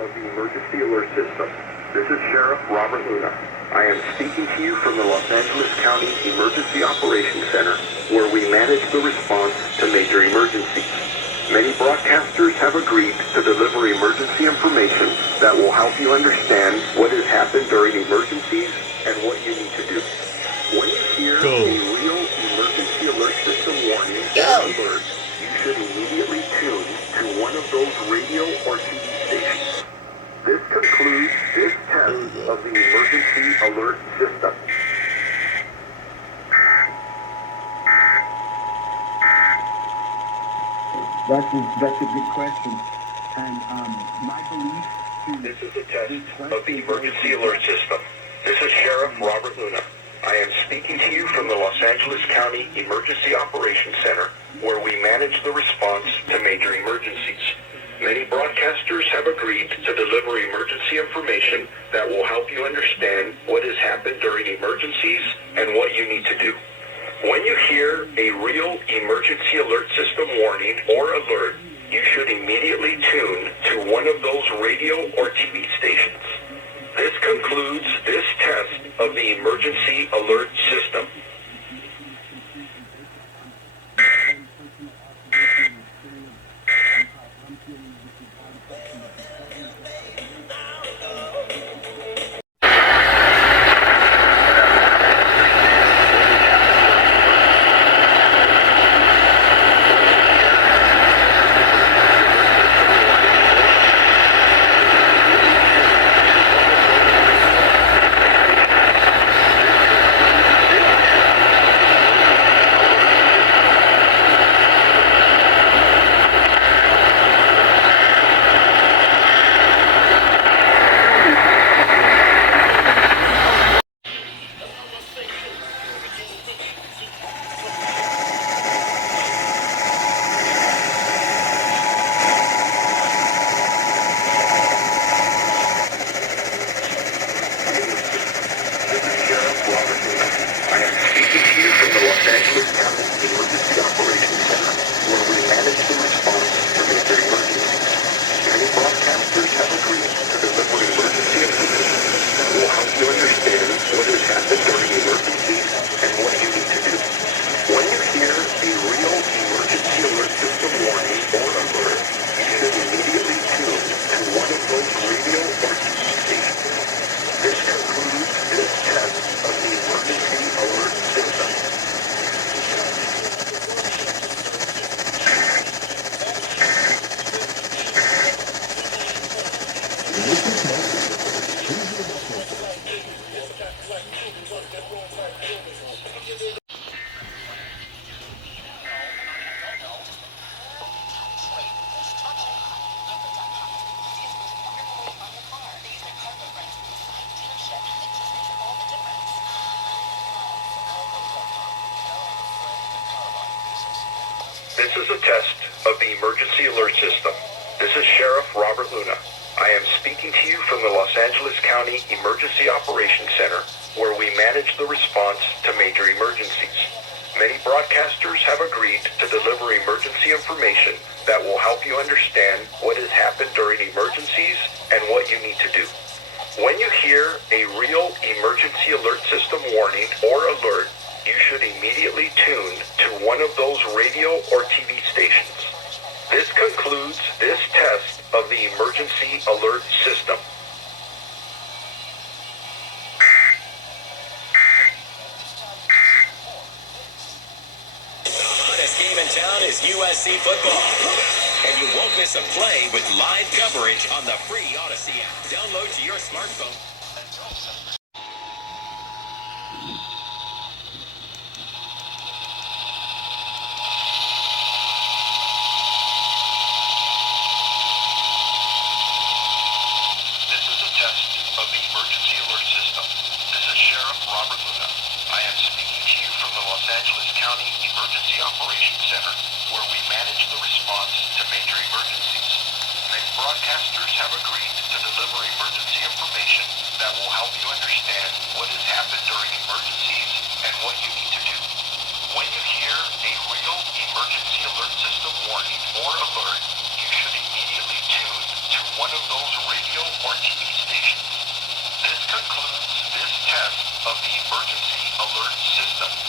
of the emergency alert system. This is Sheriff Robert Luna. I am speaking to you from the Los Angeles County Emergency Operations Center, where we manage the response to major emergencies. Many broadcasters have agreed to deliver emergency information that will help you understand what has happened during emergencies and what you need to do. When you hear a real emergency alert system warning or alert, you should immediately tune to one of those radio or TV stations. This concludes this test of the emergency alert system. That's a good question. And my belief is... This is a test of the emergency alert system. This is Sheriff Robert Luna. I am speaking to you from the Los Angeles County Emergency Operations Center, where we manage the response to major emergencies. Many broadcasters have agreed to deliver emergency information that will help you understand what has happened during emergencies and what you need to do. When you hear a real emergency alert system warning or alert, you should immediately tune to one of those radio or TV stations. This concludes this test of the emergency alert system. This is a test of the emergency alert system. This is Sheriff Robert Luna. I am speaking to you from the Los Angeles County Emergency Operations Center, where we manage the response to major emergencies. Many broadcasters have agreed to deliver emergency information that will help you understand what has happened during emergencies and what you need to do. When you hear a real emergency alert system warning or alert, you should immediately tune to one of those radio or TV stations. This concludes this test of the emergency alert system. The hottest game in town is USC football. And you won't miss a play with live coverage on the free Odyssey app. Download to your smartphone. Broadcasters have agreed to deliver emergency information that will help you understand what has happened during emergencies and what you need to do. When you hear a real emergency alert system warning or alert, you should immediately tune to one of those radio radio or TV stations. This concludes this test of the emergency alert system.